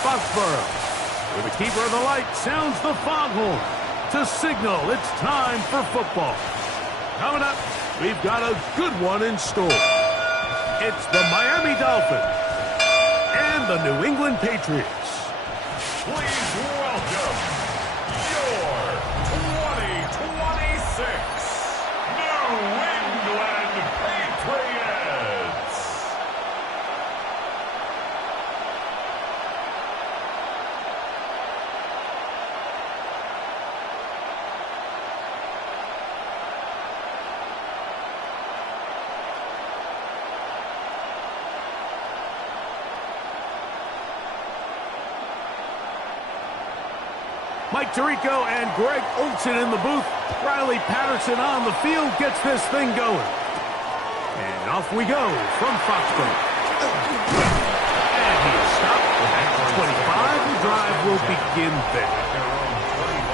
Foxborough, where the keeper of the light sounds the foghorn to signal it's time for football. Coming up, we've got a good one in store. It's the Miami Dolphins and the New England Patriots. Please welcome your 2026 New England Patriots. Mike Tirico and Greg Olsen in the booth. Riley Patterson on the field gets this thing going. And off we go from Foxborough. And he's stopped at 25. The drive will begin there.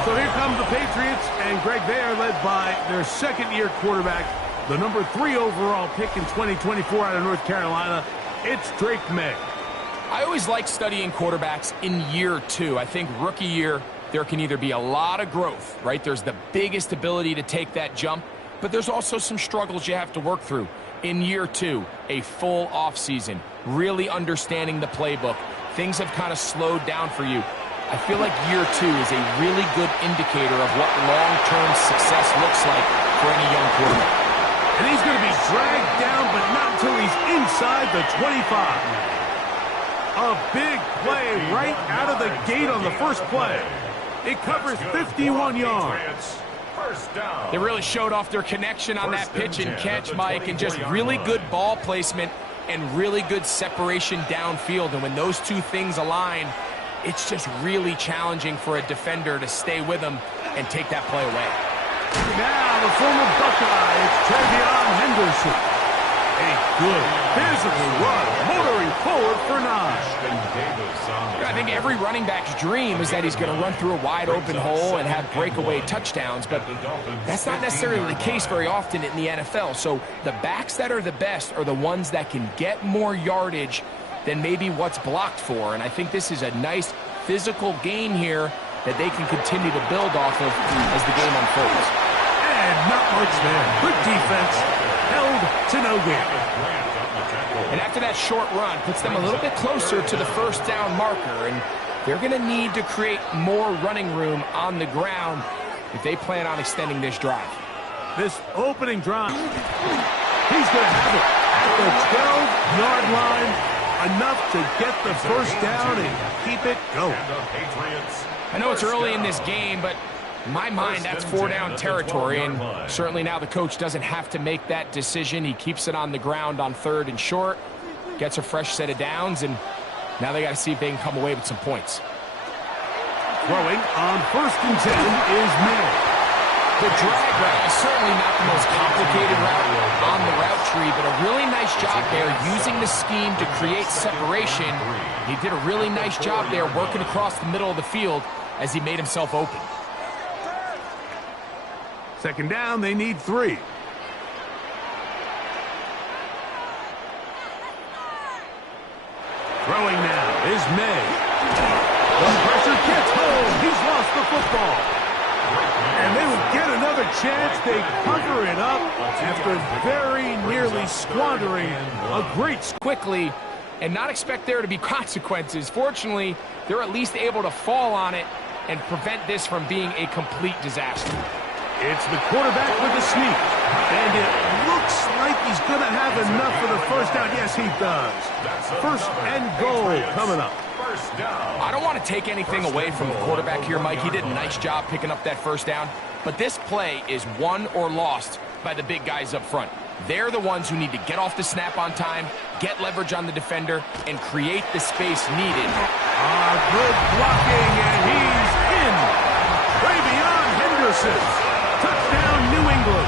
So here come the Patriots, and Greg, they are led by their second-year quarterback, the number 3 overall pick in 2024 out of North Carolina. It's Drake May. I always like studying quarterbacks in year 2. I think rookie year, there can either be a lot of growth, right? There's the biggest ability to take that jump, but there's also some struggles you have to work through. In year 2, a full offseason, really understanding the playbook. Things have kind of slowed down for you. I feel like year 2 is a really good indicator of what long-term success looks like for any young quarterback. And he's going to be dragged down, but not until he's inside the 25. A big play right out of the gate on the first play. It covers 51 yards. They really showed off their connection on that pitch and catch, Mike, and just really good ball placement and really good separation downfield. And when those two things align, it's just really challenging for a defender to stay with them and take that play away. Now the former Buckeye, it's Travion Henderson. A good physical run, motoring forward for 9. I think every running back's dream is that he's going to run through a wide open hole and have breakaway touchdowns, but that's not necessarily the case very often in the NFL. So the backs that are the best are the ones that can get more yardage than maybe what's blocked for. And I think this is a nice physical game here that they can continue to build off of as the game unfolds. And not much there. Good defense. Held to no gain. And after that short run, puts them a little bit closer to the first down marker. And they're going to need to create more running room on the ground if they plan on extending this drive. This opening drive, he's going to have it at the 12-yard line. Enough to get the first down and keep it going. I know it's early in this game, but in my mind, that's 4-down territory, and certainly now the coach doesn't have to make that decision. He keeps it on the ground on 3rd and short, gets a fresh set of downs, and now they got to see if they can come away with some points. Throwing on 1st and 10 is May. The drag route is certainly not the most complicated route on the route tree, but a really nice job there using the scheme to create separation. He did a really nice job there working across the middle of the field as he made himself open. 2nd down, they need 3. Throwing now is May. The pressure gets home. He's lost the football. And they will get another chance. They cover it up after very nearly squandering a great quickly and not expect there to be consequences. Fortunately, they're at least able to fall on it and prevent this from being a complete disaster. It's the quarterback with the sneak, and it looks like he's going to have enough for the first down. Yes, he does. 1st and goal coming up. I don't want to take anything away from the quarterback here, Mike. He did a nice job picking up that first down, but this play is won or lost by the big guys up front. They're the ones who need to get off the snap on time, get leverage on the defender, and create the space needed. Good blocking, and he's in. Travion Henderson. Touchdown, New England.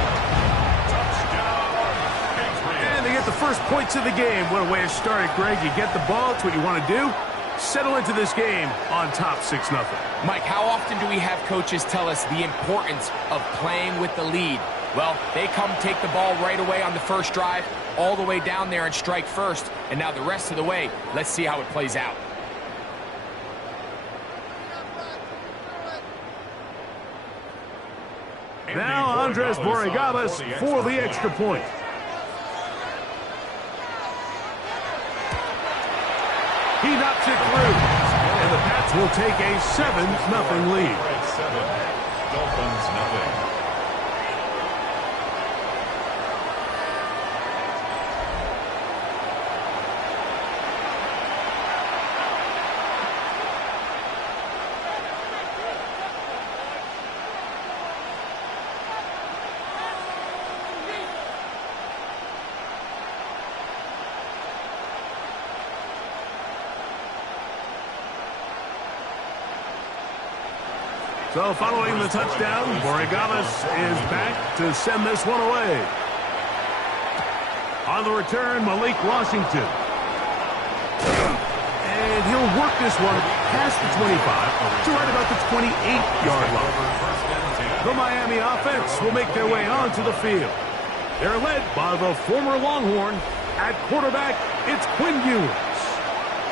And they get the first points of the game. What a way to start it, Greg. You get the ball. It's what you want to do. Settle into this game on top 6-0. Mike, how often do we have coaches tell us the importance of playing with the lead? Well, they come take the ball right away on the first drive, all the way down there and strike first. And now the rest of the way, let's see how it plays out. Now Andres Borregales for the extra point. He knocks it through. And the Pats will take a 7-0 lead. 7, Dolphins nothing. So following the touchdown, Borregales is back to send this one away. On the return, Malik Washington. And he'll work this one past the 25 to right about the 28-yard line. The Miami offense will make their way onto the field. They're led by the former Longhorn. At quarterback, it's Quinn Ewers.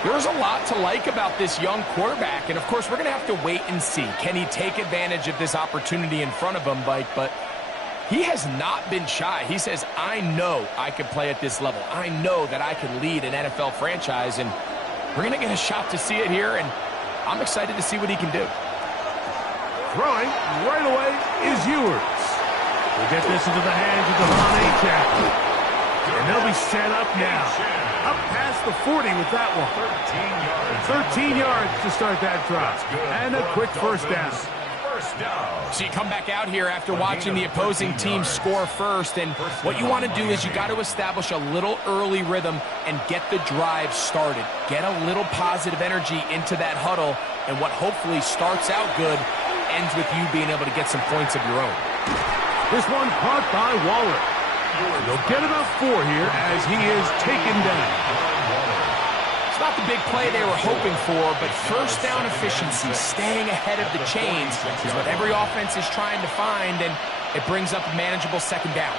There's a lot to like about this young quarterback, and of course, we're going to have to wait and see. Can he take advantage of this opportunity in front of him, Mike? But he has not been shy. He says, I know I can play at this level. I know that I can lead an NFL franchise, and we're going to get a shot to see it here, and I'm excited to see what he can do. Throwing right away is Ewers. We'll get this into the hands of Devon Achane. And they'll be set up now. Up past the 40 with that one. 13 yards to start that drive. And a quick first down. So you come back out here after watching the opposing team score first, and what you want to do is you got to establish a little early rhythm and get the drive started. Get a little positive energy into that huddle, and what hopefully starts out good ends with you being able to get some points of your own. This one caught by Waller. They'll get about 4 here as he is taken down. It's not the big play they were hoping for, but first down efficiency, staying ahead of the chains, is what every offense is trying to find, and it brings up a manageable second down.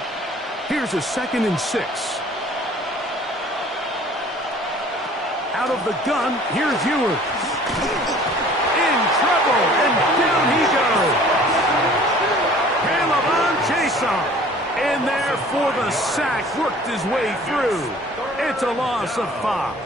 Here's a 2nd and 6. Out of the gun, here's Ewers. In trouble, and down he goes. Caleb Jason. In there for the sack, worked his way through. It's a loss of 5.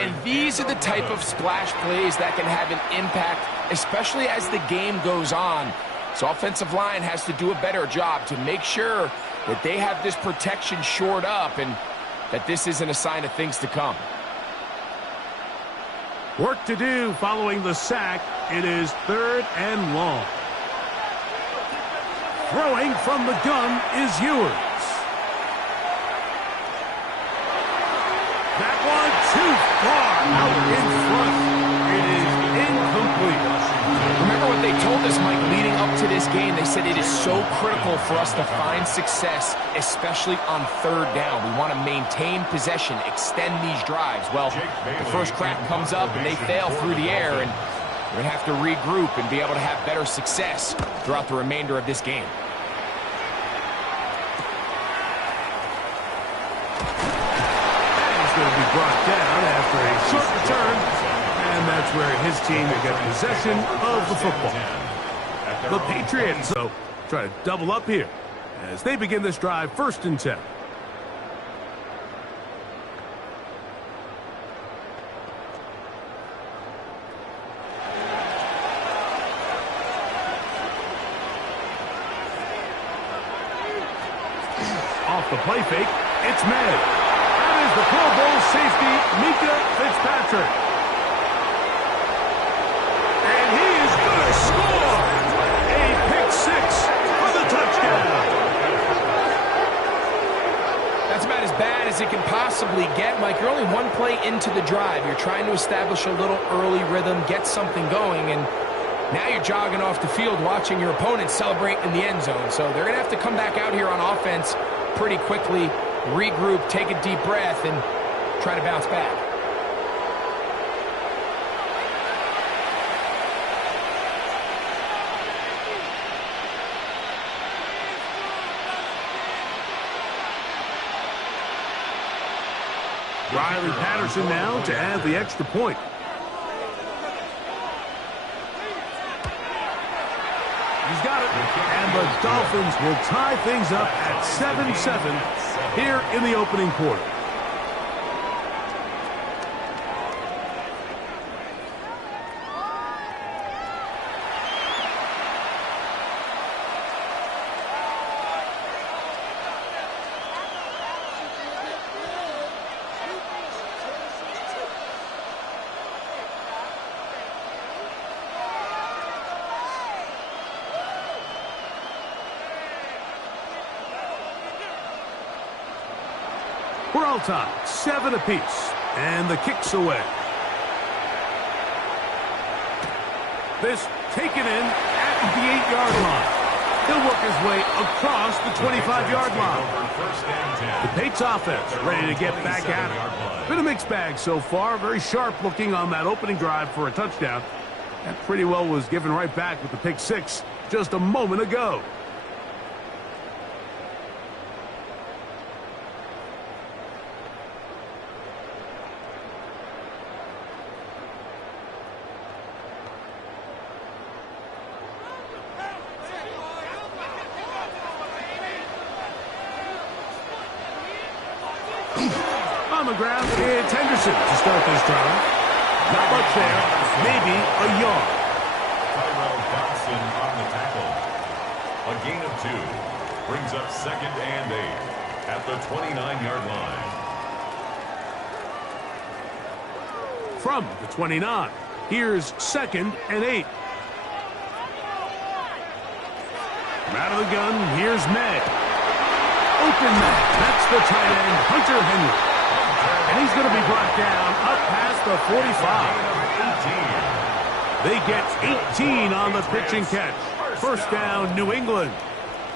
And these are the type of splash plays that can have an impact, especially as the game goes on. So offensive line has to do a better job to make sure that they have this protection shored up and that this isn't a sign of things to come. Work to do following the sack. It is 3rd and long. Throwing from the gun is Ewers. That one too far out in front. It is incomplete. Remember what they told us, Mike, leading up to this game. They said it is so critical for us to find success, especially on 3rd down. We want to maintain possession, extend these drives. Well, the first crack comes up and they fail through the air, and we're going to have to regroup and be able to have better success throughout the remainder of this game. And he's going to be brought down after a short return, and that's where his team will get possession of the football. The Patriots, so try to double up here as they begin this drive 1st and 10. Off the play fake, it's May. That is the Pro Bowl safety, Mika Fitzpatrick. And he is going to score! A pick 6 for the touchdown. That's about as bad as it can possibly get, Mike. You're only one play into the drive. You're trying to establish a little early rhythm, get something going, and now you're jogging off the field watching your opponent celebrate in the end zone. So they're going to have to come back out here on offense pretty quickly, regroup, take a deep breath, and try to bounce back. Riley Patterson now to add the extra point. He's got it. And the Dolphins will tie things up at 7-7 here in the opening quarter. We're all tied, 7 apiece, and the kick's away. This taken in at the 8-yard line. He'll work his way across the 25-yard line. The Patriots offense ready to get back at it. Been a mixed bag so far. Very sharp looking on that opening drive for a touchdown. That pretty well was given right back with the pick 6 just a moment ago. On the ground, it's Henderson to start this drive. Not much there, maybe a yard. Tyrell Dodson on the tackle. A gain of 2 brings up 2nd and 8 at the 29-yard line. From the 29, here's 2nd and 8. From out of the gun, here's May. Open man. That's the tight end, Hunter Henry. And he's going to be brought down up past the 45. They get 18 on the pitch and catch. First down, New England.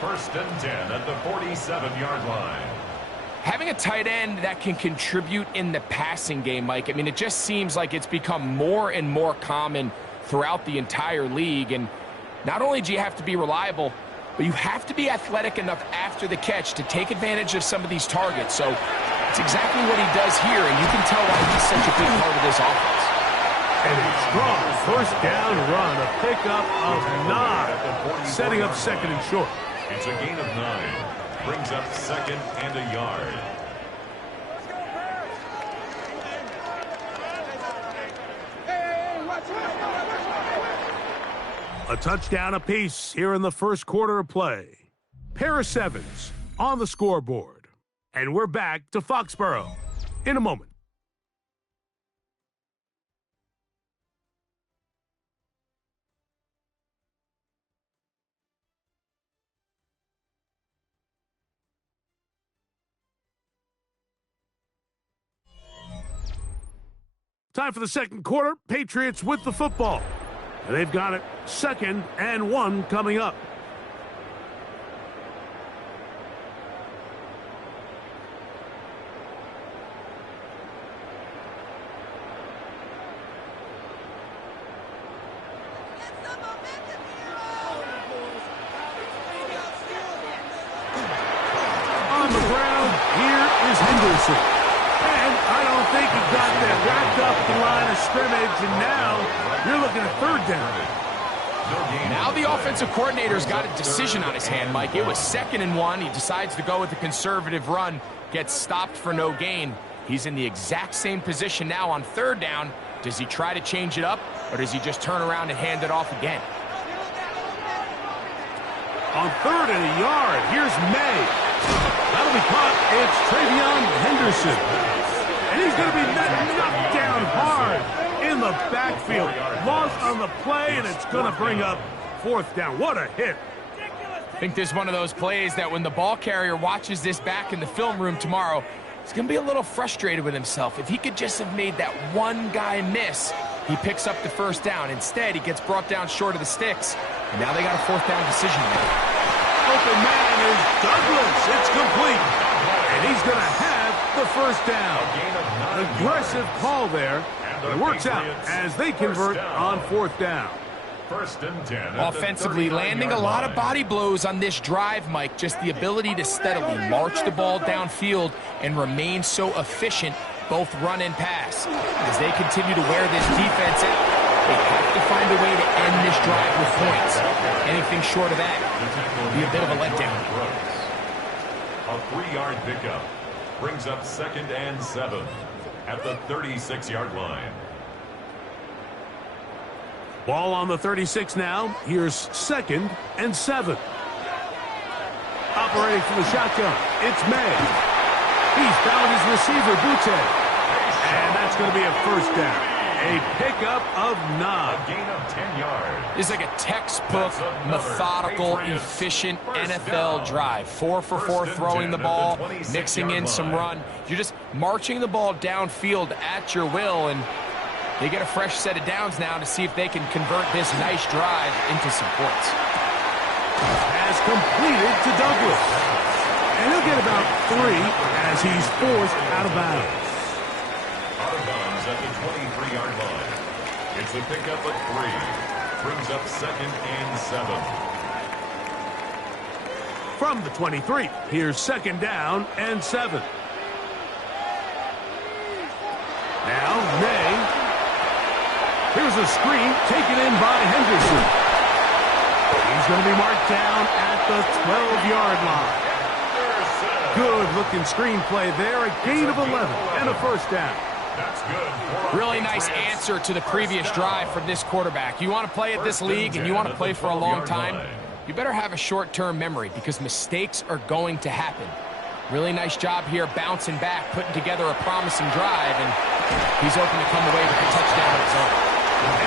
1st and 10 at the 47-yard line. Having a tight end that can contribute in the passing game, Mike, I mean, it just seems like it's become more and more common throughout the entire league. And not only do you have to be reliable, but you have to be athletic enough after the catch to take advantage of some of these targets. So it's exactly what he does here, and you can tell why he's such a big part of this offense. And a strong first down run, a pickup of 9, setting up 2nd and short. It's a gain of 9. Brings up 2nd and a yard. A touchdown apiece here in the first quarter of play. Pair of 7s on the scoreboard. And we're back to Foxborough in a moment. Time for the second quarter. Patriots with the football. And they've got it 2nd and 1 coming up. On the ground, here is Henderson. And I don't think he got that wrapped up the line of scrimmage, and now you're looking at 3rd down. Now the offensive coordinator's got a decision on his hand, Mike. It was 2nd and 1. He decides to go with a conservative run, gets stopped for no gain. He's in the exact same position now on 3rd down. Does he try to change it up, or does he just turn around and hand it off again? On 3rd and a yard, here's May. That'll be caught. It's Travion Henderson. And he's going to be knocked down hard in the backfield. Loss on the play, and it's going to bring up 4th down. What a hit. I think this is one of those plays that when the ball carrier watches this back in the film room tomorrow, he's going to be a little frustrated with himself. If he could just have made that one guy miss, he picks up the 1st down. Instead, he gets brought down short of the sticks, and now they got a 4th down decision to make. Open man is Douglas. It's complete. And he's going to have the 1st down. Aggressive call there. It works out as they convert on 4th down. 1st and 10. Offensively, landing a lot of body blows on this drive, Mike. Just the ability to steadily march the ball downfield and remain so efficient, both run and pass. As they continue to wear this defense out, they have to find a way to end this drive with points. Anything short of that would be a bit of a letdown. A 3-yard pickup brings up 2nd and 7 at the 36-yard line. Ball on the 36 now. Here's 2nd and 7. Operating from the shotgun, it's May. He's found his receiver, Butte. And that's going to be a first down. A pickup of 9. A gain of 10 yards. It's like a textbook, methodical, efficient NFL drive. 4 for 4 throwing the ball, mixing in some run. You're just marching the ball downfield at your will, and they get a fresh set of downs now to see if they can convert this nice drive into some points. Has completed to Douglas. And he'll get about 3 as he's forced out of bounds. Out of bounds at the 23-yard line. It's a pickup of 3. Brings up 2nd and 7. From the 23, here's 2nd down and 7. Now, May. Here's a screen taken in by Henderson. He's going to be marked down at the 12-yard line. Good-looking screenplay there. A gain of 11 and a first down. That's good. Really nice answer to the previous drive from this quarterback. You want to play at this league and you want to play for a long time, you better have a short-term memory because mistakes are going to happen. Really nice job here bouncing back, putting together a promising drive, and he's open to come away with a touchdown of his own.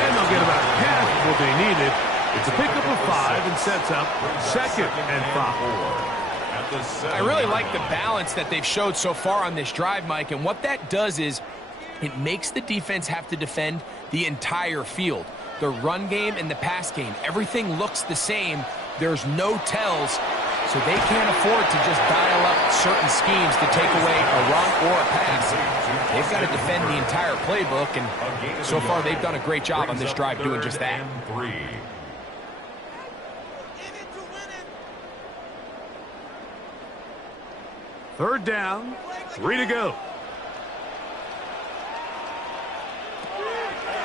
And they'll get about half of what they needed. It's a pickup of 5 and sets up 2nd and 5. I really like the balance that they've showed so far on this drive, Mike, and what that does is it makes the defense have to defend the entire field. The run game and the pass game, everything looks the same. There's no tells, so they can't afford to just dial up certain schemes to take away a run or a pass. They've got to defend the entire playbook, and so far they've done a great job on this drive doing just that. 3rd down, 3 to go.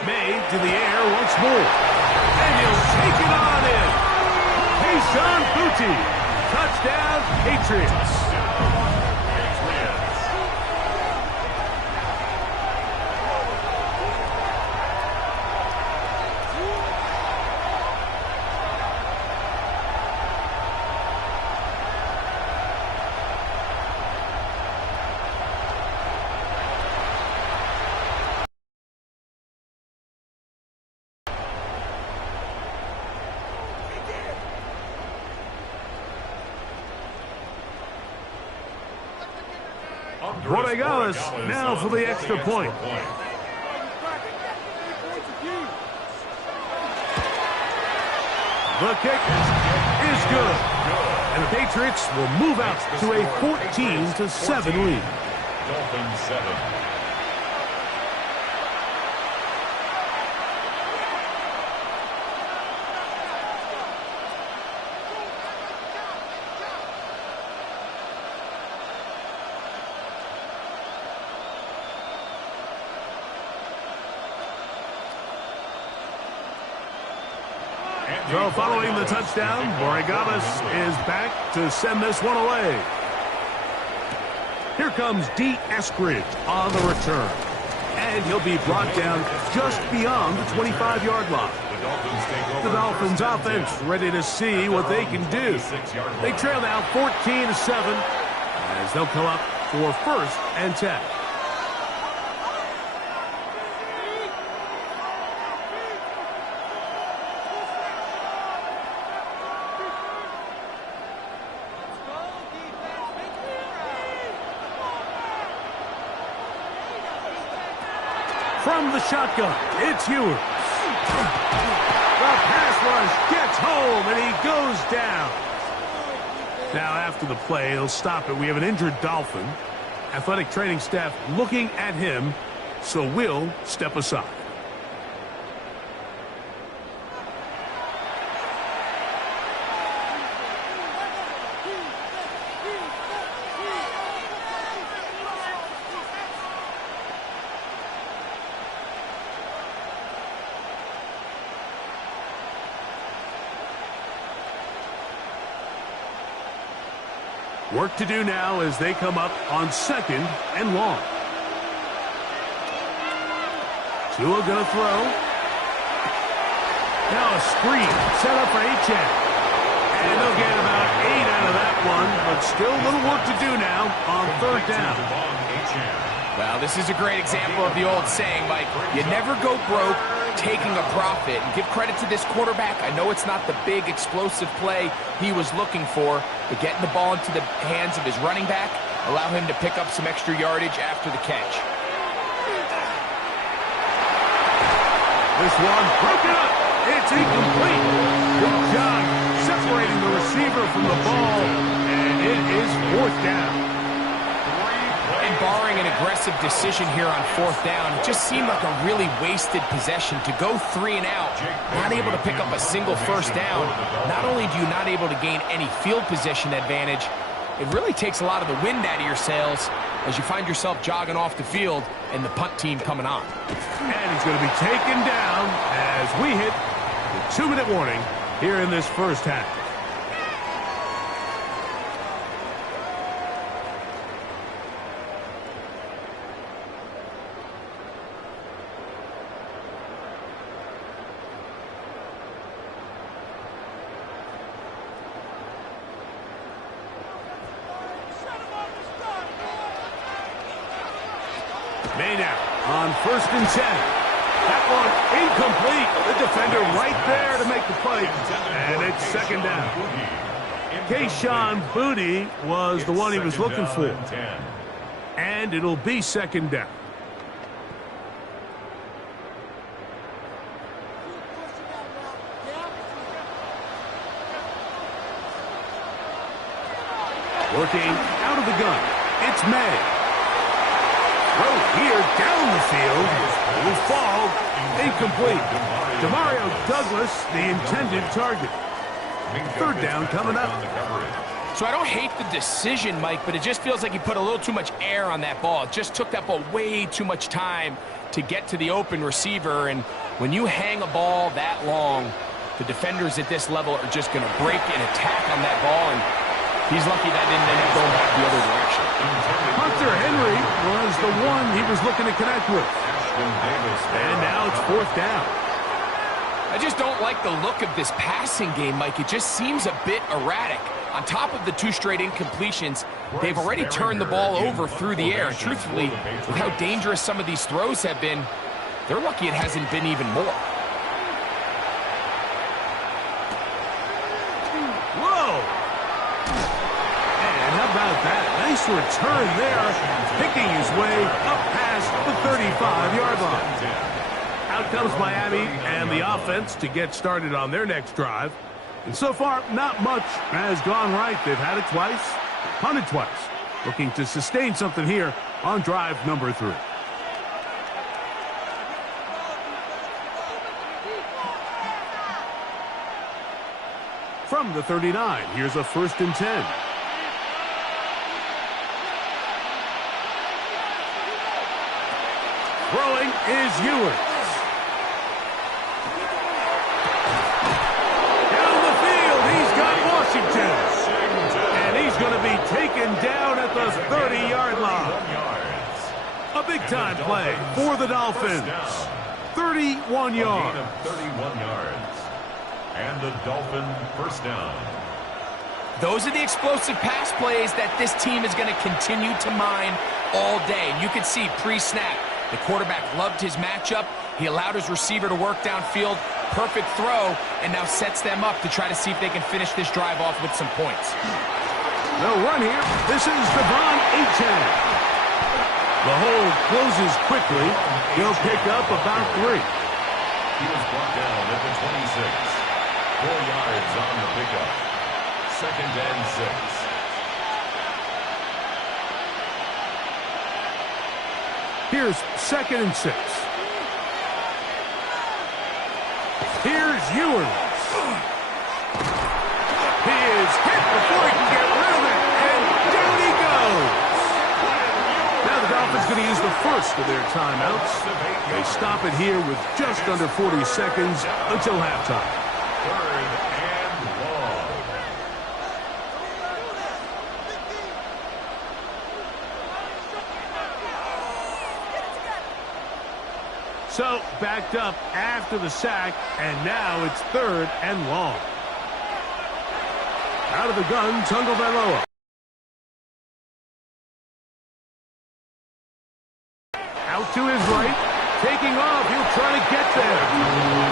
May to the air once more. And he'll take it on in. Kayshon Boutte. Touchdown, Patriots. Borregales now for the extra point. The kick is good. And the Patriots will move out to a 14-7 lead. Dolphins 7. So following the touchdown, Borregales is back to send this one away. Here comes D. Eskridge on the return. And he'll be brought down just beyond the 25-yard line. The Dolphins offense ready to see what they can do. They trail now 14-7 as they'll come up for 1st and 10. From the shotgun, it's Ewers. The pass rush gets home, and he goes down. Now, after the play, he'll stop it. We have an injured Dolphin. Athletic training staff looking at him, so we'll step aside. Work to do now as they come up on 2nd and long. Tua going to throw. Now a screen set up for Achane. And they'll get about 8 out of that one, but still a little work to do now on 3rd down. Well, this is a great example of the old saying, Mike, you never go broke taking a profit. And give credit to this quarterback. I know it's not the big explosive play he was looking for, but getting the ball into the hands of his running back, allow him to pick up some extra yardage after the catch. This one broken up. It's incomplete. Good job separating the receiver from the ball, and it is 4th down. And barring an aggressive decision here on 4th down, it just seemed like a really wasted possession to go 3 and out, not able to pick up a single 1st down. Not only do you not able to gain any field position advantage, it really takes a lot of the wind out of your sails as you find yourself jogging off the field and the punt team coming on. And he's going to be taken down as we hit the 2-minute warning here in this 1st half. On 1st and 10. That one incomplete. The defender right there to make the play. And it's 2nd down. Kayshon Boutte was the one he was looking for. And it'll be 2nd down. Working out of the gun. It's May. Throw here down the field. It will fall. Incomplete. Demario Douglas, the intended target. 3rd down coming up. So I don't hate the decision, Mike, but it just feels like he put a little too much air on that ball. It just took that ball way too much time to get to the open receiver. And when you hang a ball that long, the defenders at this level are just going to break and attack on that ball. And he's lucky that didn't end up going back the other direction. Hunter Henry was the one he was looking to connect with. And now it's 4th down. I just don't like the look of this passing game, Mike. It just seems a bit erratic. On top of the 2 straight incompletions, they've already turned the ball over through the air. And truthfully, with how dangerous some of these throws have been, they're lucky it hasn't been even more. About that. Nice return there, picking his way up past the 35-yard line. Out comes Miami and the offense to get started on their next drive. And so far, not much has gone right. They've had it twice, punted twice, looking to sustain something here on drive number 3. From the 39, here's a 1st and 10. Throwing is Ewers. Down the field, he's got Washington. And he's going to be taken down at the 30-yard line. A big-time play for the Dolphins. 31 yards. 31 yards. And the Dolphin 1st down. Those are the explosive pass plays that this team is going to continue to mine all day. And you can see pre-snap, the quarterback loved his matchup. He allowed his receiver to work downfield. Perfect throw, and now sets them up to try to see if they can finish this drive off with some points. No run here. This is Devon Achane. The hold closes quickly. He'll pick up about 3. He was brought down at the 26. 4 yards on the pickup. 2nd and 6. Here's 2nd and 6. Here's Ewers. He is hit before he can get rid of it, and down he goes. Now the Dolphins going to use the first of their timeouts. They stop it here with just under 40 seconds until halftime. 3rd and long. So, backed up after the sack, and now it's 3rd and long. Out of the gun, Tagovailoa. Out to his right, taking off. He'll try to get there.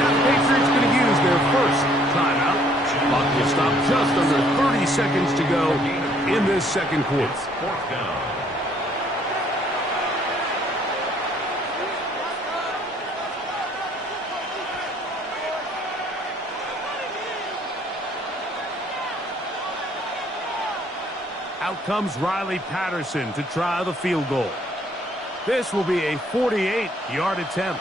Now the Patriots going to use their first timeout. Clock will stop just under 30 seconds to go in this second quarter. 4th down. Out comes Riley Patterson to try the field goal. This will be a 48-yard attempt.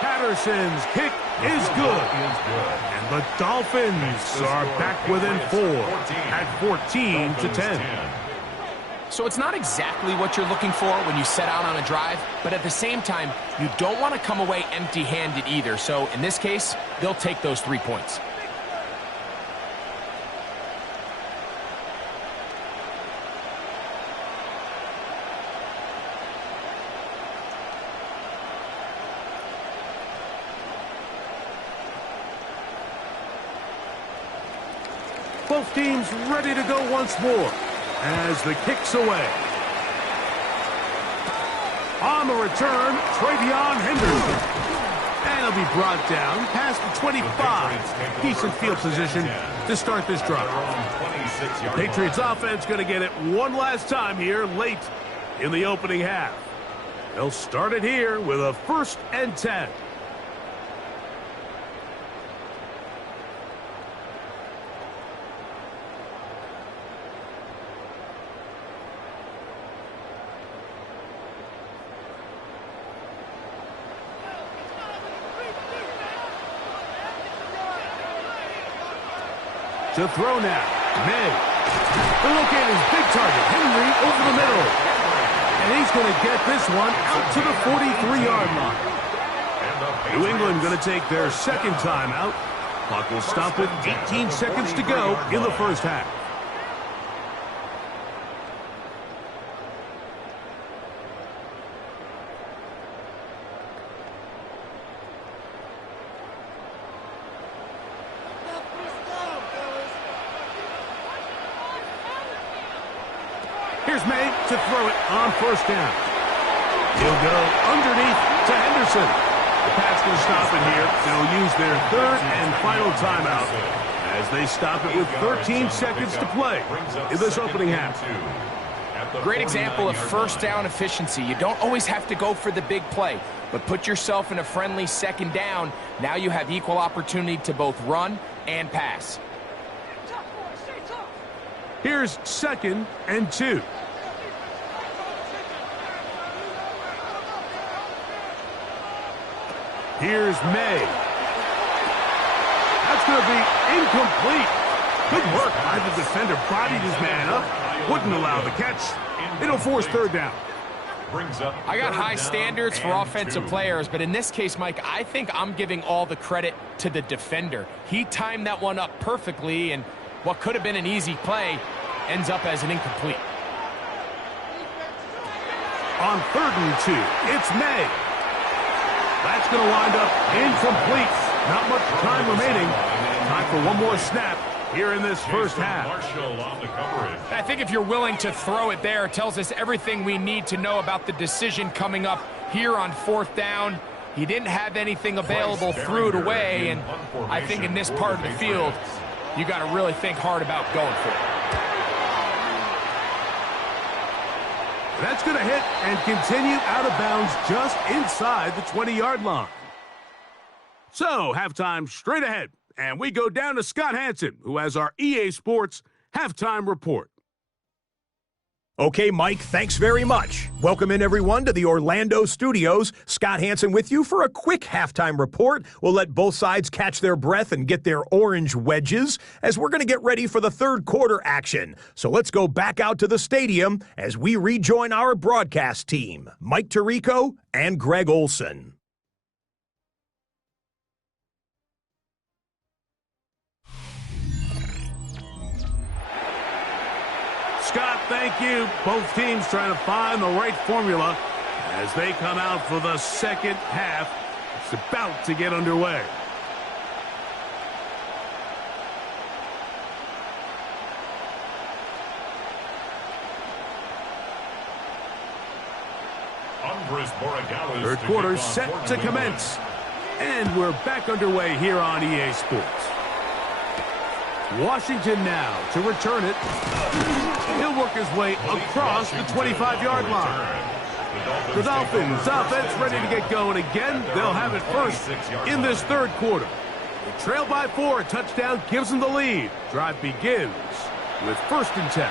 Patterson's kick is good. And the Dolphins are back within 4 at 14-10. So it's not exactly what you're looking for when you set out on a drive, but at the same time, you don't want to come away empty-handed either. So in this case, they'll take those 3 points. Both teams ready to go once more as the kick's away. On the return, Travion Henderson. And he'll be brought down past the 25. Decent field position to start this drive. The Patriots offense going to get it one last time here late in the opening half. They'll start it here with a 1st and 10. To throw now, May. The look at his big target, Henry, over the middle. And he's going to get this one out to the 43-yard line. New England going to take their second timeout. Clock will stop with 18 seconds to go in the first half. Here's May to throw it on 1st down. He'll go underneath to Henderson. The pass will stop it here. They'll use their 3rd and final timeout as they stop it with 13 seconds to play in this opening half. Great example of 1st down efficiency. You don't always have to go for the big play, but put yourself in a friendly 2nd down. Now you have equal opportunity to both run and pass. Here's 2nd and 2. Here's May. That's going to be incomplete. Good work by the defender. Bodied his man up. Wouldn't allow the catch. It'll force 3rd down. I got high standards for offensive players, but in this case, Mike, I think I'm giving all the credit to the defender. He timed that one up perfectly, and what could have been an easy play ends up as an incomplete. On 3rd and 2, it's May. That's going to wind up incomplete. Not much time remaining. Time for one more snap here in this first half. I think if you're willing to throw it there, it tells us everything we need to know about the decision coming up here on 4th down. He didn't have anything available, threw it away, and I think in this part of the field, you got to really think hard about going for it. That's going to hit and continue out of bounds just inside the 20-yard line. So, halftime straight ahead, and we go down to Scott Hansen, who has our EA Sports halftime report. Okay, Mike, thanks very much. Welcome in, everyone, to the Orlando studios. Scott Hansen with you for a quick halftime report. We'll let both sides catch their breath and get their orange wedges as we're going to get ready for the 3rd quarter action. So let's go back out to the stadium as we rejoin our broadcast team, Mike Tirico and Greg Olson. Scott, thank you. Both teams trying to find the right formula as they come out for the second half. It's about to get underway. Third quarter set to commence. And we're back underway here on EA Sports. Washington now to return it. He'll work his way across the 25-yard line. The Dolphins offense ready to get going again. They'll have it first in this third quarter. They trail by 4. A touchdown gives them the lead. Drive begins with 1st and 10.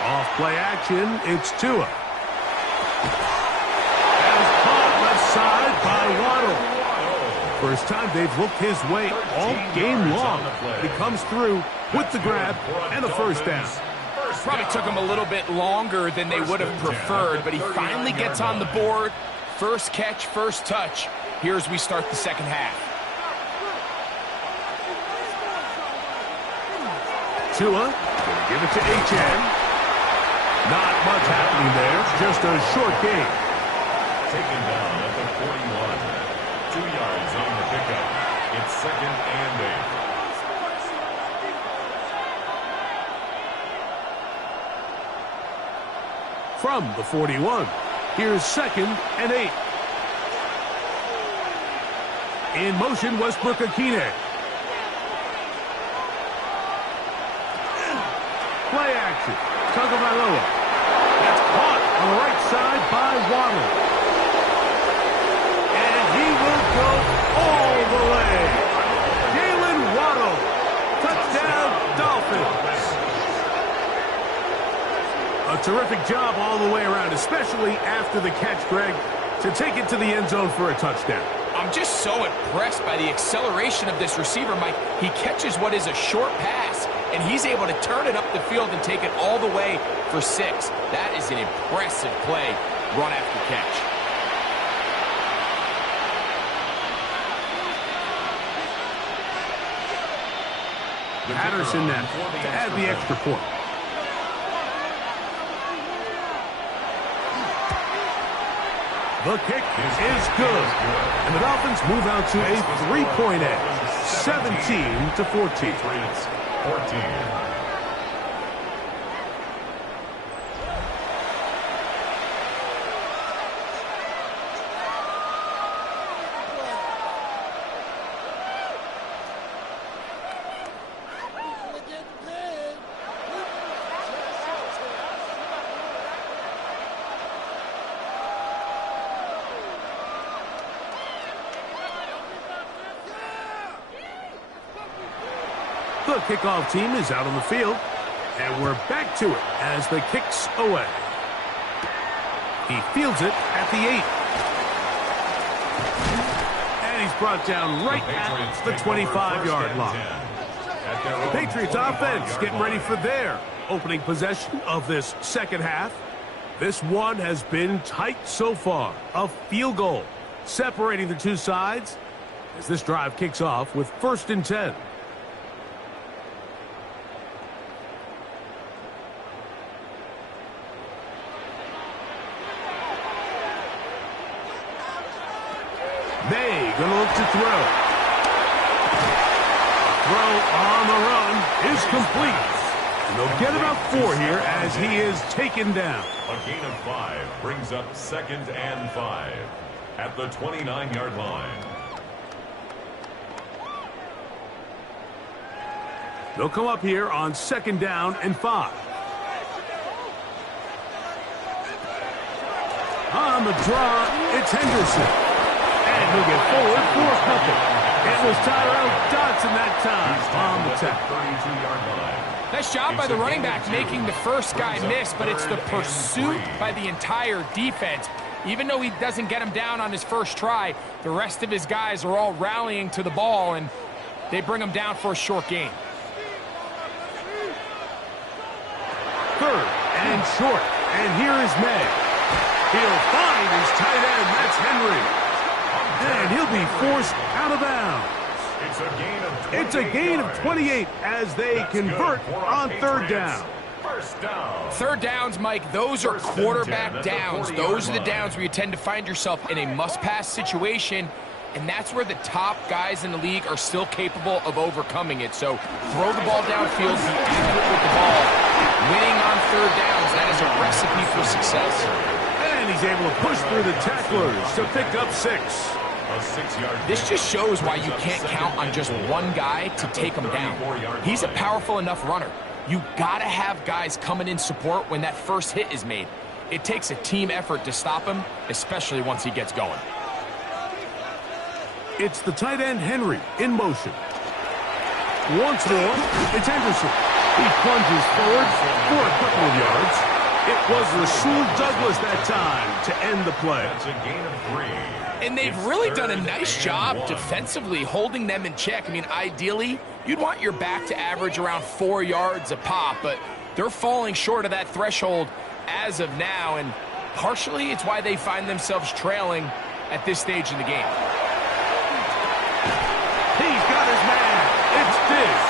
Off play action, it's Tua. And is caught left side by Waddle. First time they've looked his way all game long. He comes through with the grab and a first down. Probably took him a little bit longer than they would have preferred, but he finally gets on the board. First catch, first touch. Here as we start the second half. Tua, give it to HN. Not much happening there, just a short game. Taken down at the 41. 2 yards on the pickup. It's 2nd and 8. From the 41, here's 2nd and 8. In motion, Westbrook-Akine. Play action. Tagovailoa. That's caught on the right side by Waddle. And he will go all the way. Jalen Waddle. Touchdown, Dolphins. A terrific job all the way around, especially after the catch, Greg, to take it to the end zone for a touchdown. I'm just so impressed by the acceleration of this receiver, Mike. He catches what is a short pass, and he's able to turn it up the field and take it all the way for 6. That is an impressive play, run after catch. Patterson now to add the extra point. The kick is good. And the Dolphins move out to a 3-point edge, 17-14. Patriots 14. The kickoff team is out on the field, and we're back to it as the kick's away. He fields it at the 8. And he's brought down right at the 25-yard line. The Patriots offense getting ready for their opening possession of this second half. This one has been tight so far. A field goal separating the two sides as this drive kicks off with 1st and 10. They gonna look to throw. Throw on the run is complete. And they'll get about 4 here as he is taken down. A gain of 5 brings up 2nd and 5 at the 29-yard line. They'll come up here on 2nd down and 5. On the draw, it's Henderson. And he'll get forward for a couple. It was Tyrell Dodson that time on the tackle. 32-yard line. Nice job by the running back making the first guy miss, but it's the pursuit by the entire defense. Even though he doesn't get him down on his first try, the rest of his guys are all rallying to the ball, and they bring him down for a short gain. third and short. And here is May. He'll find his tight end. That's Henry. And he'll be forced out of bounds. It's a gain of 28 as they convert on third down. Third downs, Mike, those are quarterback downs. Those are the downs where you tend to find yourself in a must-pass situation, and that's where the top guys in the league are still capable of overcoming it. So throw the ball downfield, be accurate with the ball. Winning on third downs, that is a recipe for success. And he's able to push through the tacklers to pick up 6. This just shows why you can't count on just one guy to take him down. He's a powerful enough runner. You gotta have guys coming in support when that first hit is made. It takes a team effort to stop him, especially once he gets going. It's the tight end Henry in motion. Once more, it's Henderson. He plunges forward for a couple of yards. It was Rasul Douglas that time to end the play. That's a gain of 3. And they've really done a nice job defensively holding them in check. I mean, ideally, you'd want your back to average around 4 yards a pop, but they're falling short of that threshold as of now, and partially it's why they find themselves trailing at this stage in the game. He's got his man. It's Diggs.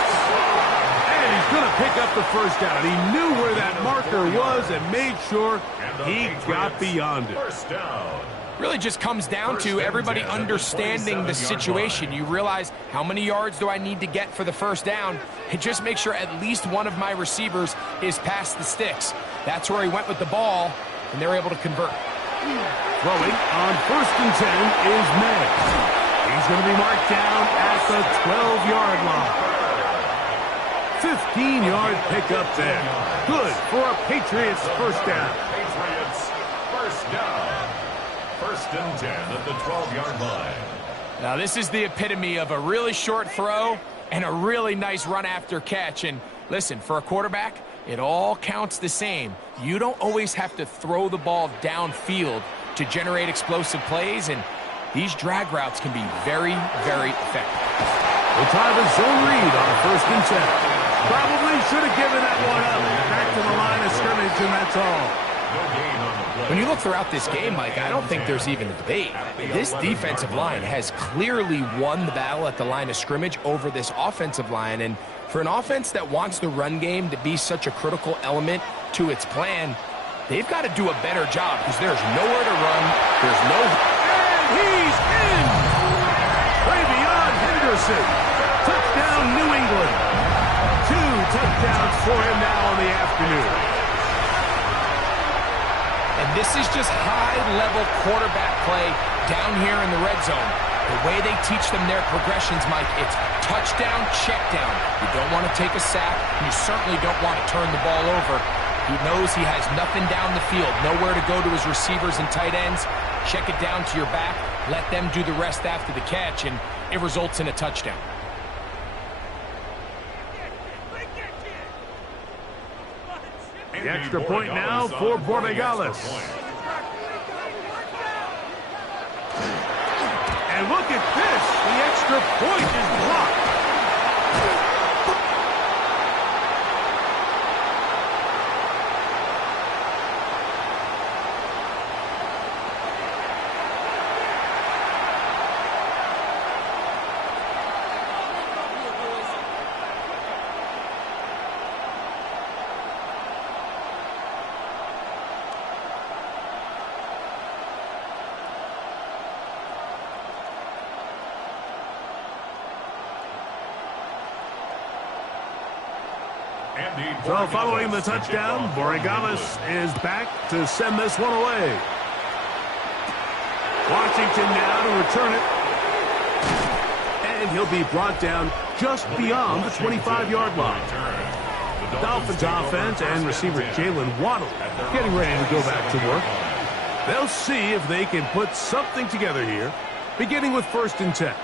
And he's going to pick up the first down. He knew where that marker was and made sure he got beyond it. First down. Really just comes down to everybody understanding the situation. You realize, how many yards do I need to get for the first down? And just make sure at least one of my receivers is past the sticks. That's where he went with the ball, and they're able to convert. Throwing on 1st and 10 is May. He's going to be marked down at the 12-yard line. 15-yard pickup there. Good for a Patriots first down. Patriots first down. 1st and 10 at the 12-yard line. Now this is the epitome of a really short throw and a really nice run after catch. And listen, for a quarterback, it all counts the same. You don't always have to throw the ball downfield to generate explosive plays, and these drag routes can be very, very effective. We'll try the zone read on 1st and 10. Probably should have given that one up. Back to the line of scrimmage, and that's all. When you look throughout this game, Mike, I don't think there's even a debate. This defensive line has clearly won the battle at the line of scrimmage over this offensive line. And for an offense that wants the run game to be such a critical element to its plan, they've got to do a better job because there's nowhere to run. There's no... And he's in! Travion Henderson. Touchdown, New England. 2 touchdowns for him now on the afternoon. And this is just high-level quarterback play down here in the red zone. The way they teach them their progressions, Mike, it's touchdown, check down. You don't want to take a sack, and you certainly don't want to turn the ball over. He knows he has nothing down the field, nowhere to go to his receivers and tight ends. Check it down to your back, let them do the rest after the catch, and it results in a touchdown. The extra point now for Borregales. And look at this. The extra point is blocked. So following the touchdown, Borregales is back to send this one away. Washington now to return it. And he'll be brought down just beyond the 25-yard line. The Dolphins offense and receiver Jalen Waddle getting ready to go back to work. They'll see if they can put something together here, beginning with 1st and 10.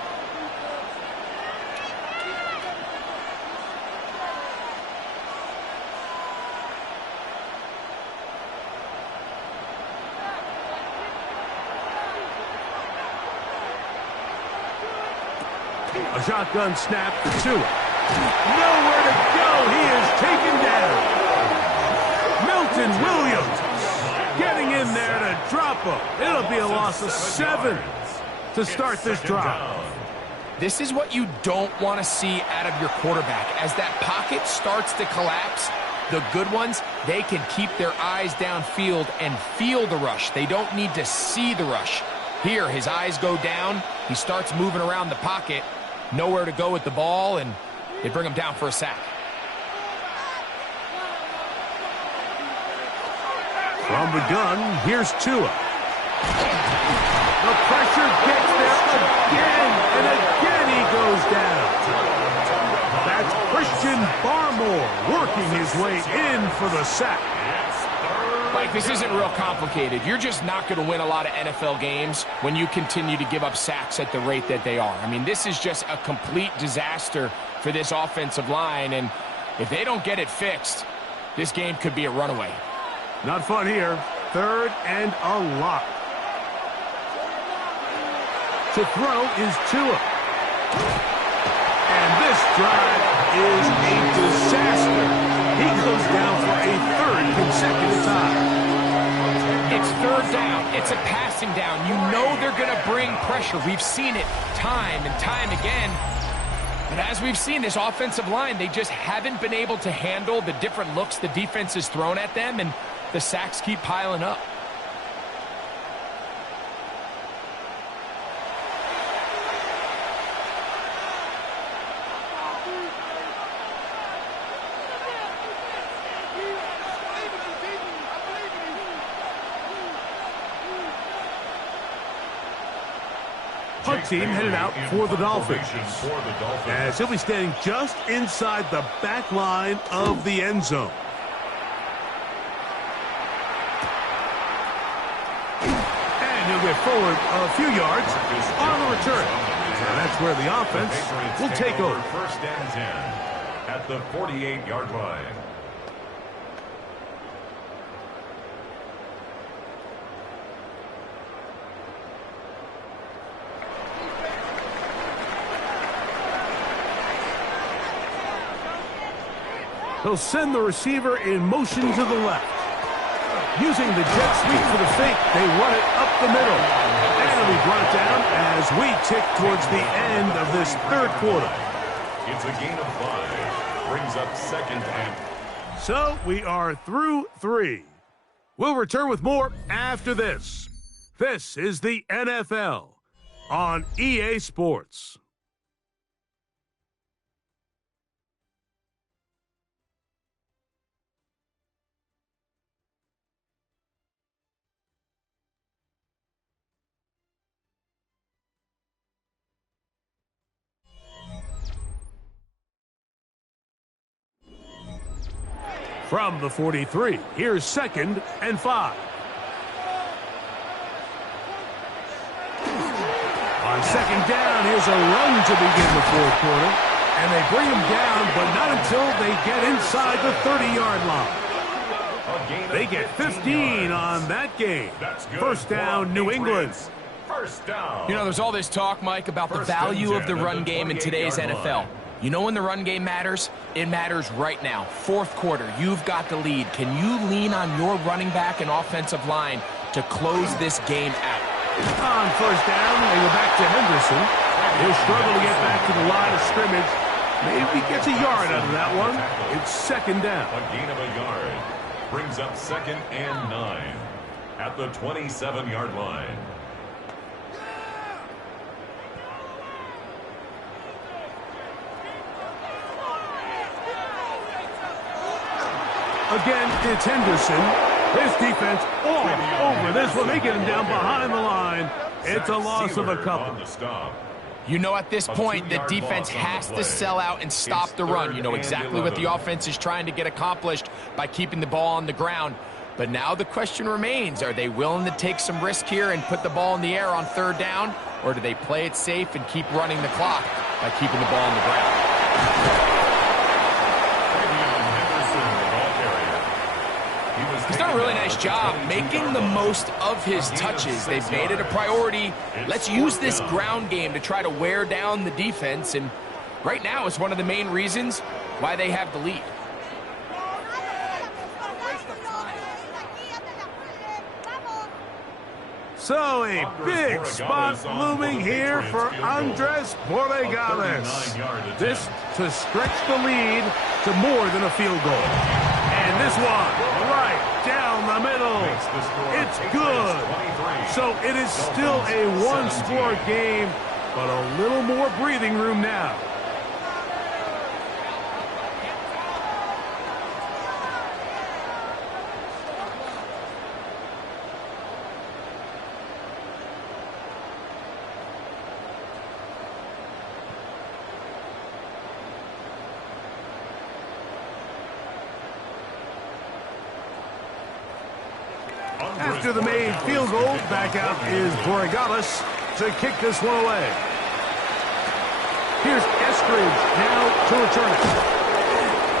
A shotgun snap to Tua. Nowhere to go. He is taken down. Preston Williams getting in there to drop him. It'll be a loss of 7 to start this drive. This is what you don't want to see out of your quarterback. As that pocket starts to collapse, the good ones, they can keep their eyes downfield and feel the rush. They don't need to see the rush. Here, his eyes go down. He starts moving around the pocket. Nowhere to go with the ball, and they bring him down for a sack. From the gun, here's Tua. The pressure gets there again, and again he goes down. That's Christian Barmore working his way in for the sack. Mike, this isn't real complicated. You're just not going to win a lot of NFL games when you continue to give up sacks at the rate that they are. I mean, this is just a complete disaster for this offensive line, and if they don't get it fixed, this game could be a runaway. Not fun here. 3rd and a lot. To throw is Tua. And this drive is a disaster. He goes down for a 3rd consecutive time. It's 3rd down. It's a passing down. You know they're going to bring pressure. We've seen it time and time again. But as we've seen, this offensive line, they just haven't been able to handle the different looks the defense has thrown at them, and the sacks keep piling up. Punt team headed out for the Dolphins. As he'll be standing just inside the back line of the end zone. And he'll get forward a few yards on the return. And that's where the offense will take over. 1st and 10 at the 48-yard line. He'll send the receiver in motion to the left. Using the jet sweep for the fake, they run it up the middle. And it'll be brought down as we tick towards the end of this 3rd quarter. It's a gain of 5. Brings up 2nd and... So we are through 3. We'll return with more after this. This is the NFL on EA Sports. From the 43, here's 2nd and 5. On 2nd down, here's a run to begin the 4th quarter. And they bring him down, but not until they get inside the 30-yard line. They get 15 on that game. 1st down, New England. 1st down. You know, there's all this talk, Mike, about the value of the run game in today's NFL. You know when the run game matters? It matters right now. 4th quarter, you've got the lead. Can you lean on your running back and offensive line to close this game out? On 1st down, they go back to Henderson. He'll struggle to get back to the line of scrimmage. Maybe gets a yard out of that one. It's 2nd down. A gain of a yard. Brings up 2nd and 9 at the 27-yard line. Again, it's Henderson. His defense all over this one. They get him down behind the line. It's a loss of a couple. You know at this point the defense has to sell out and stop the run. You know exactly what the offense is trying to get accomplished by keeping the ball on the ground. But now the question remains, are they willing to take some risk here and put the ball in the air on 3rd down? Or do they play it safe and keep running the clock by keeping the ball on the ground? He's done a really nice job making the most of his touches. They've made it a priority. Let's use this ground game to try to wear down the defense. And right now it's one of the main reasons why they have the lead. So a big spot looming here for Andres Borregales. This to stretch the lead to more than a field goal. And this one right down the middle. It's good. So it is still a one-score game, but a little more breathing room now. After the made field goal, back out is Borregales to kick this one away. Here's Eskridge now to return it.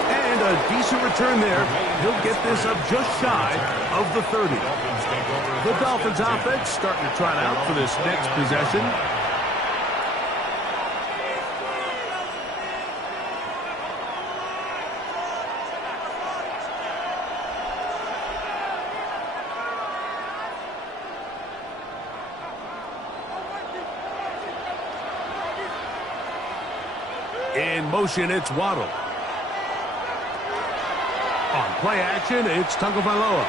And a decent return there. He'll get this up just shy of the 30. The Dolphins offense starting to trot out for this next possession. In motion, it's Waddle. On play action, it's Tagovailoa.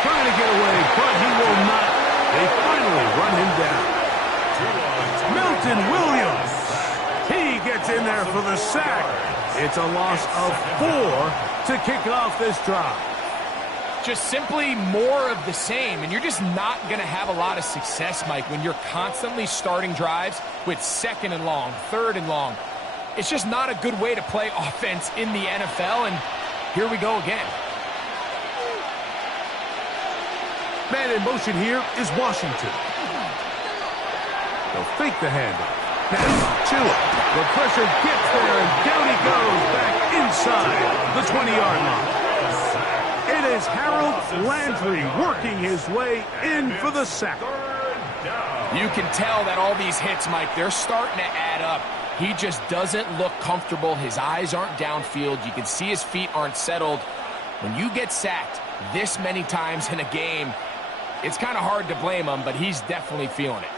Trying to get away, but he will not. They finally run him down. Milton Williams. He gets in there for the sack. It's a loss of 4 to kick off this drive. Just simply more of the same, and you're just not going to have a lot of success, Mike, when you're constantly starting drives with second and long, third and long. It's just not a good way to play offense in the NFL, and here we go again. Man in motion here is Washington. They'll fake the handoff. Now Tua. The pressure gets there, and down he goes back inside the 20-yard line. It is Harold Landry working his way in for the sack. You can tell that all these hits, Mike, they're starting to add up. He just doesn't look comfortable. His eyes aren't downfield. You can see his feet aren't settled. When you get sacked this many times in a game, it's kind of hard to blame him, but he's definitely feeling it.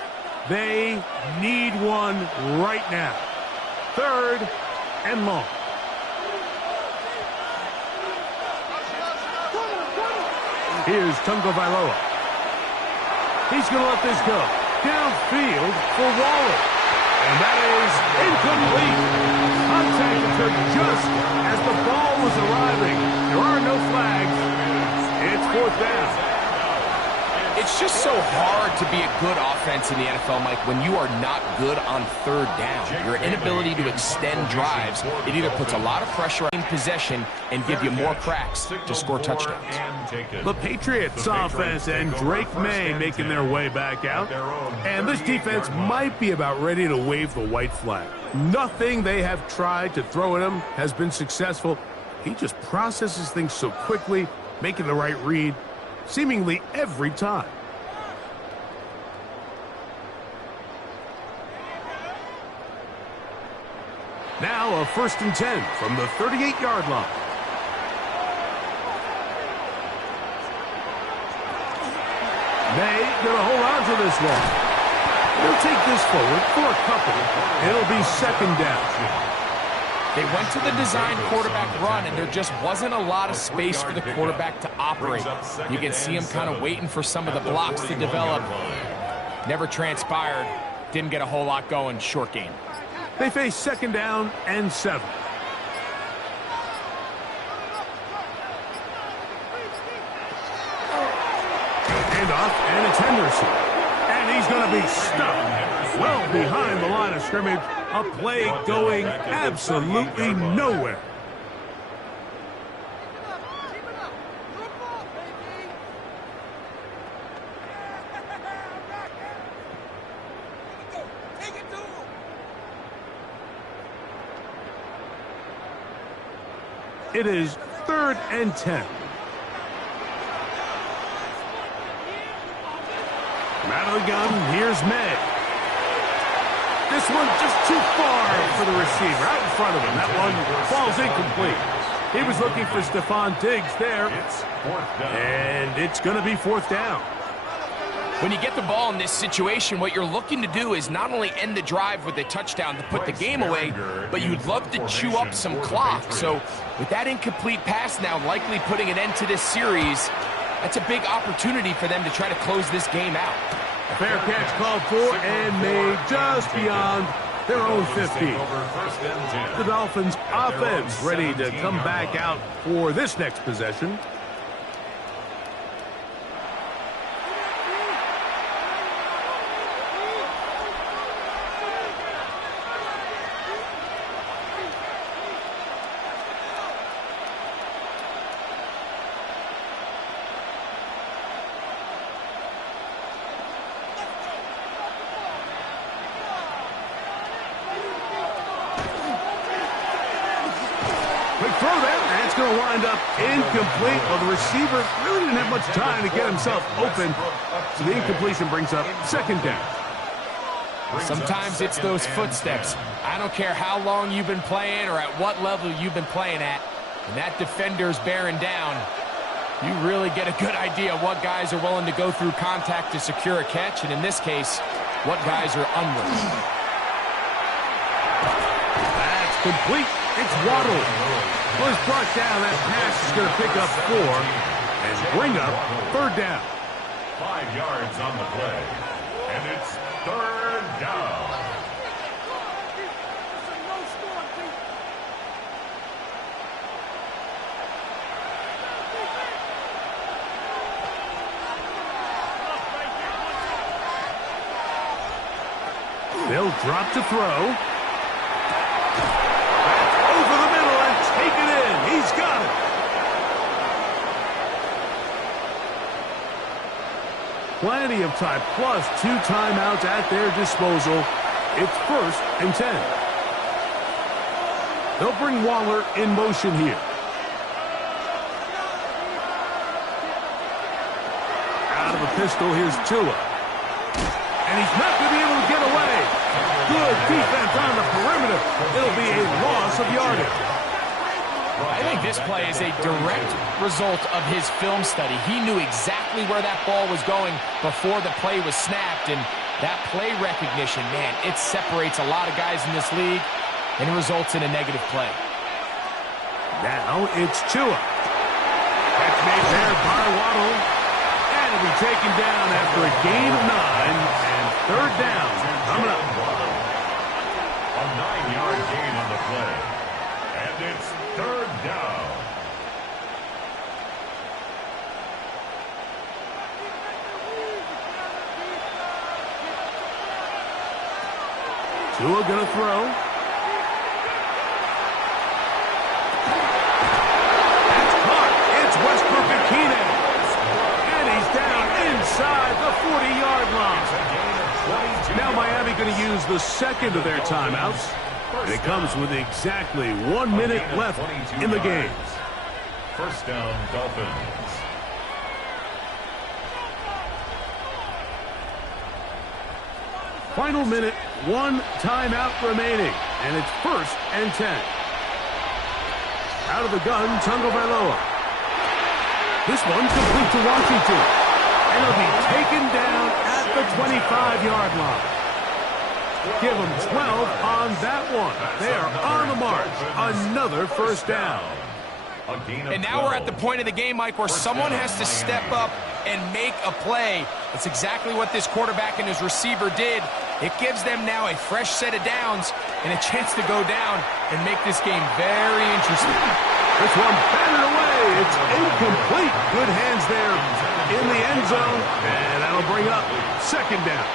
They need one right now. 3rd and long. Here's Tagovailoa. He's going to let this go. Downfield for Waller. And that is incomplete. Contact occurred just as the ball was arriving. There are no flags. It's 4th down. It's just so hard to be a good offense in the NFL, Mike, when you are not good on 3rd down. Your inability to extend drives, it either puts a lot of pressure in possession and give you more cracks to score touchdowns. The Patriots offense and Drake May making their way back out. And this defense might be about ready to wave the white flag. Nothing they have tried to throw at him has been successful. He just processes things so quickly, making the right read seemingly every time. Now a 1st and 10 from the 38-yard line. May gonna hold on to this one. They'll take this forward for a couple. It'll be 2nd down. They went to the design quarterback run, and there just wasn't a lot of space for the quarterback to operate. You can see him kind of waiting for some of the blocks to develop. Never transpired. Didn't get a whole lot going. Short game. They face 2nd down and 7. Handoff, and it's Henderson. And he's going to be stuck well behind the line of scrimmage. A play going absolutely nowhere. It is 3rd and 10. Out of the gun, here's May. This one just too far for the receiver, out in front of him. That one falls incomplete. He was looking for Stephon Diggs there. It's 4th down. And it's going to be 4th down. When you get the ball in this situation, what you're looking to do is not only end the drive with a touchdown to put the game away, but you'd love to chew up some clock. So with that incomplete pass now likely putting an end to this series, that's a big opportunity for them to try to close this game out. Fair catch called for and made just beyond their own 50. The Dolphins offense ready to come back out for this next possession. Quick throw there, and it's going to wind up incomplete. Well, the receiver really didn't have much time to get himself open, so the incompletion brings up 2nd down. Sometimes it's those footsteps. I don't care how long you've been playing or at what level you've been playing at. When that defender's bearing down, you really get a good idea of what guys are willing to go through contact to secure a catch, and in this case, what guys are unwilling. That's complete. It's Waddle. Was brought down. That pass is going to pick up 4 and bring up 3rd down. 5 yards on the play. And it's 3rd down. They'll drop to throw. Over the middle and take it in. He's got it. Plenty of time, plus 2 timeouts at their disposal. It's 1st and 10. They'll bring Waller in motion here. Out of a pistol, here's Tua. And he's not going to be able to get away. Good defense on the perimeter. It'll be a loss of yardage. I think this play is a direct result of his film study. He knew exactly where that ball was going before the play was snapped, and that play recognition, man, it separates a lot of guys in this league, and it results in a negative play. Now it's Tua. That's made there by Waddle. And it'll be taken down after a gain of 9, and 3rd down coming up. A 9-yard gain on the play. And it's 3rd down. Tua gonna throw. That's caught. It's Westbrook and Keenan. And he's down inside the 40-yard line. Now Miami going to use the 2nd of their timeouts. And it comes with exactly 1 minute left in the game. 1st down, Dolphins. Final minute, 1 timeout remaining. And it's 1st and 10. Out of the gun, Tagovailoa. This one complete to Washington. And it'll be taken down at the 25-yard line. Give them 12 on that one. They are on the march. Another 1st down. And now we're at the point of the game, Mike, where someone has to step up and make a play. That's exactly what this quarterback and his receiver did. It gives them now a fresh set of downs and a chance to go down and make this game very interesting. This one batted away. It's incomplete. Good hands there in the end zone. And that'll bring up 2nd down.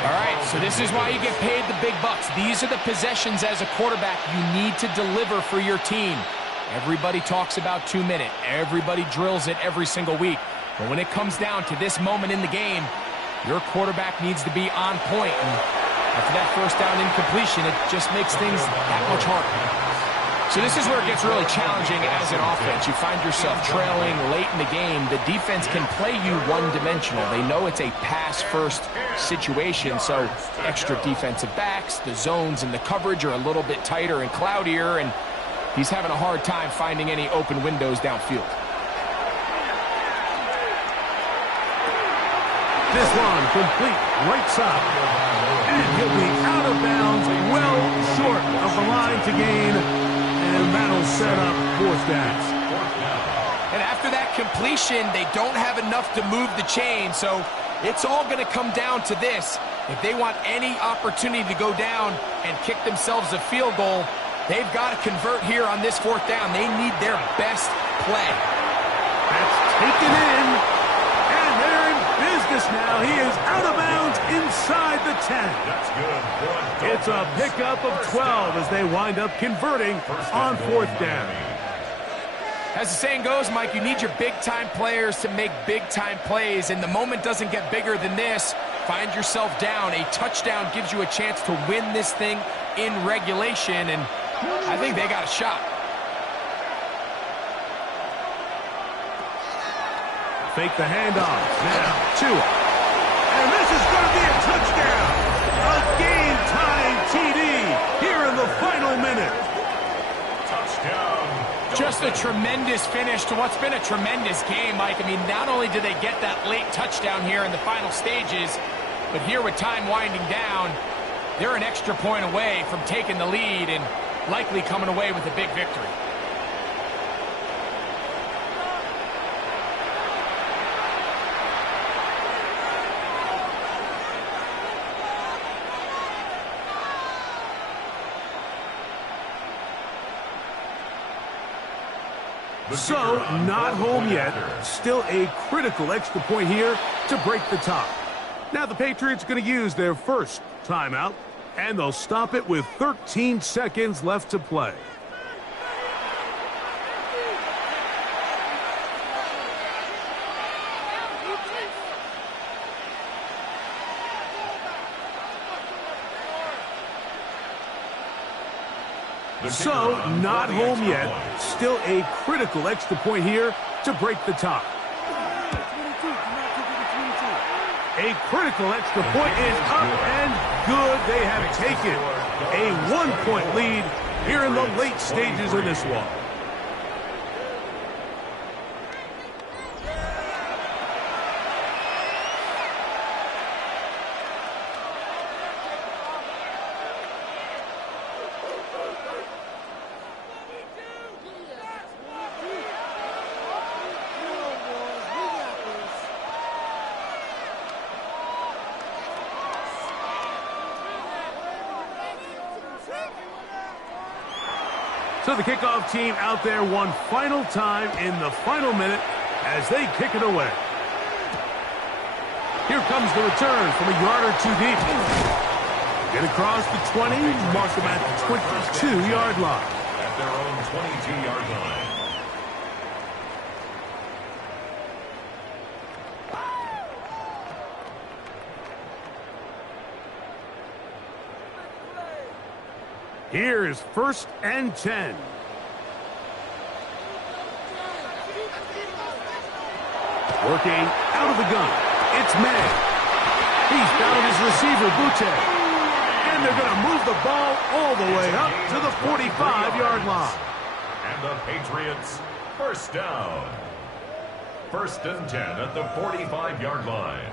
All right, so this is why you get paid the big bucks. These are the possessions as a quarterback you need to deliver for your team. Everybody talks about 2 minutes. Everybody drills it every single week. But when it comes down to this moment in the game, your quarterback needs to be on point. And after that 1st down incompletion, it just makes things that much harder. So this is where it gets really challenging as an offense. You find yourself trailing late in the game. The defense can play you one-dimensional. They know it's a pass-first situation, so extra defensive backs, the zones and the coverage are a little bit tighter and cloudier, and He's having a hard time finding any open windows downfield. This one complete right side. And he'll be out of bounds, well short of the line to gain. And that'll set up fourth down. And after that completion, they don't have enough to move the chain. So it's all going to come down to this. If they want any opportunity to go down and kick themselves a field goal, they've got to convert here on this fourth down. They need their best play. That's taken in. And they're in business now. He is out of bounds inside the 10. That's good. It's a pickup of 12 as they wind up converting on fourth down. As the saying goes, Mike, you need your big-time players to make big-time plays, and the moment doesn't get bigger than this. Find yourself down. A touchdown gives you a chance to win this thing in regulation, and I think they got a shot. Fake the handoff. Now, Tua. And this is going to be a touchdown. A game-tying TD here in the final minute. Touchdown. Just a tremendous finish to what's been a tremendous game, Mike. I mean, not only did they get that late touchdown here in the final stages, but here with time winding down, they're an extra point away from taking the lead and likely coming away with a big victory. So, not home yet. Still a critical extra point here to break the tie. Now the Patriots are going to use their first timeout, and they'll stop it with 13 seconds left to play. So, not home yet. Still a critical extra point here to break the tie. A critical extra point is up and good. They have taken a one-point lead here in the late stages of this one. So the kickoff team out there one final time in the final minute as they kick it away. Here comes the return from a yard or two deep. Get across the 20, mark them at the 22-yard line. At their own 22-yard line. Here is 1st and 10. Working out of the gun. It's May. He's found his receiver, Butte. And they're going to move the ball all the way up to the 45-yard line. And the Patriots, first down. 1st and 10 at the 45-yard line.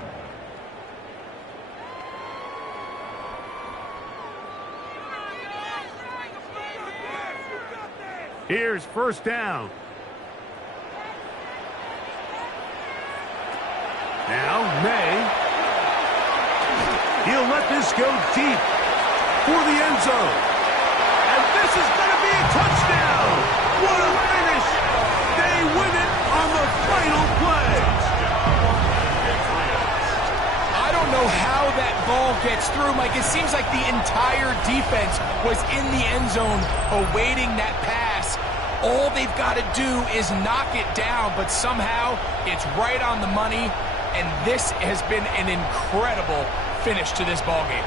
Here's 1st down. Now, May. He'll let this go deep for the end zone. And this is going to be a touchdown. What a finish. They win it on the final play. I don't know how that ball gets through, Mike. It seems like the entire defense was in the end zone awaiting that pass. All they've got to do is knock it down, but somehow it's right on the money, and this has been an incredible finish to this ball game.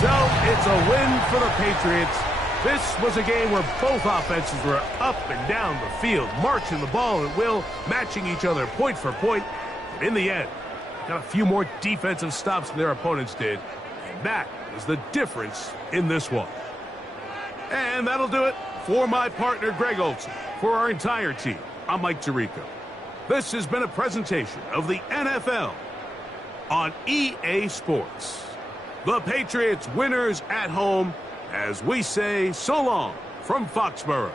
So it's a win for the Patriots. This was a game where both offenses were up and down the field, marching the ball at will, matching each other point for point. But in the end, got a fefew more defensive stops than their opponents did, and that was the difference in this one. And that'll do it for my partner, Greg Olson. For our entire team, I'm Mike Tirico. This has been a presentation of the NFL on EA Sports. The Patriots winners at home as we say so long from Foxborough.